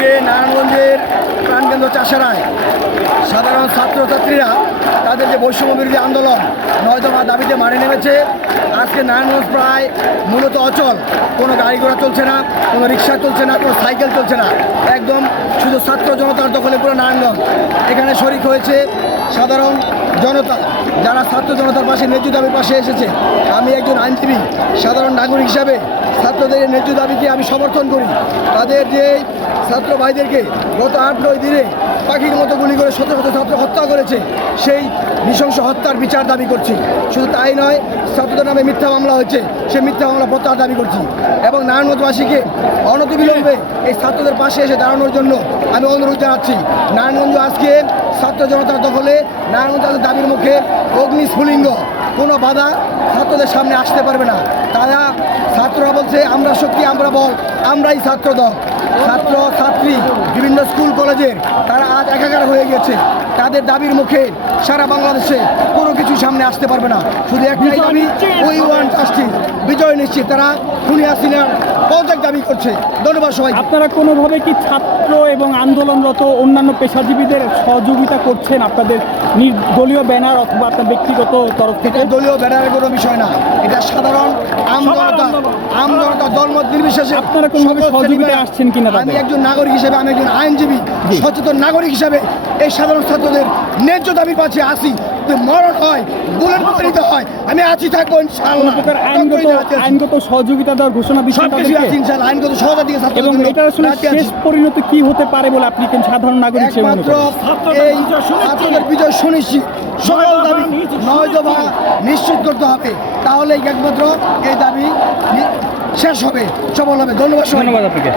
আজকে নারায়ণগঞ্জের প্রাণকেন্দ্র চাষারায় সাধারণ ছাত্রছাত্রীরা তাদের যে বৈষম্য বিরোধী আন্দোলন 9 দফা দাবিতে মাঠে নেমেছে। আজকে নারায়ণগঞ্জ প্রায় মূলত অচল, কোনো গাড়ি ঘোড়া চলছে না, কোনো রিক্সা চলছে না, কোনো সাইকেল চলছে না, একদম শুধু ছাত্র জনতার দখলে পুরো নারায়ণগঞ্জ। এখানে শরিক হয়েছে সাধারণ জনতা, যারা ছাত্র জনতার পাশে ন্যায্য দাবির পাশে এসেছে। আমি একজন আইনজীবী, সাধারণ নাগরিক হিসাবে ছাত্রদের ন্যায্য দাবিকে আমি সমর্থন করি। তাদের যে ছাত্র ভাইদেরকে গত 8-9 দিনে পাখির মতো গুলি করে শত শত ছাত্র হত্যা করেছে, সেই নৃশংস হত্যার বিচার দাবি করছি। শুধু তাই নয়, ছাত্রদের নামে মিথ্যা মামলা হয়েছে, সেই মিথ্যা মামলা প্রত্যাহার দাবি করছি এবং নারায়ণগঞ্জবাসীকে অনতিবিলম্বে এই ছাত্রদের পাশে এসে দাঁড়ানোর জন্য আমি অনুরোধ জানাচ্ছি। নারায়ণগঞ্জ আজকে ছাত্র জনতার দখলে, নারায়ণগঞ্জ দাবির মুখে অগ্নিস্ফুলিঙ্গ, কোনো বাধা ছাত্রদের সামনে আসতে পারবে না। তারা ছাত্ররা বলছে আমরা শক্তি, আমরা বল, আমরাই ছাত্রদল। ছাত্র ছাত্রী বিভিন্ন স্কুল কলেজের তারা আজ একাকার হয়ে গেছে। তাদের দাবির মুখে সারা বাংলাদেশে কোনো কিছু সামনে আসতে পারবে না। শুধু একটাই দাবি, উই ওয়ান্ট জাস্টিস, বিজয় নিশ্চিত। তারা খুনি হাসিনার পদত্যাগ দাবি করছে। ধন্যবাদ সবাই। আপনারা কোনোভাবে কি ছাত্র এবং আন্দোলনরত অন্যান্য পেশাজীবীদের সহযোগিতা করছেন আপনাদের দলীয় ব্যানার অথবা আপনার ব্যক্তিগত তরফ থেকে? দলীয় ব্যানারের কোনো বিষয় না, এটা সাধারণ আমজনতা দলমত নির্বিশেষে আপনারা কোনোভাবে সহযোগিতায় আসছেন কিনা? আমি একজন নাগরিক হিসেবে, আমি একজন আইনজীবী, সচেতন নাগরিক হিসেবে এই সাধারণ ছাত্রদের ন্যায্য দাবির পাশে আসি। মরণ হয়, বুলেট পরিণত হয়, আমি আছি, থাকবো ইনশাআল্লাহ। আইনগত সহযোগিতা দেওয়ার ঘোষণা দিচ্ছেন ইনশাআল্লাহ, আইনগত সহযোগিতা দিয়ে ছাত্রদের। এবং এটা আসলে শেষ পরিণতি কি হতে পারে বলে আপনি সাধারণ নাগরিক হিসেবে মনে করেন? এই ছাত্রদের বিজয় সুনিশ্চিত, সকল দাবি 9 দফা নিশ্চিত করতে হবে, তাহলে একমাত্র এই দাবি শেষ হবে, সফল হবে। ধন্যবাদ। ধন্যবাদ আপনাকে।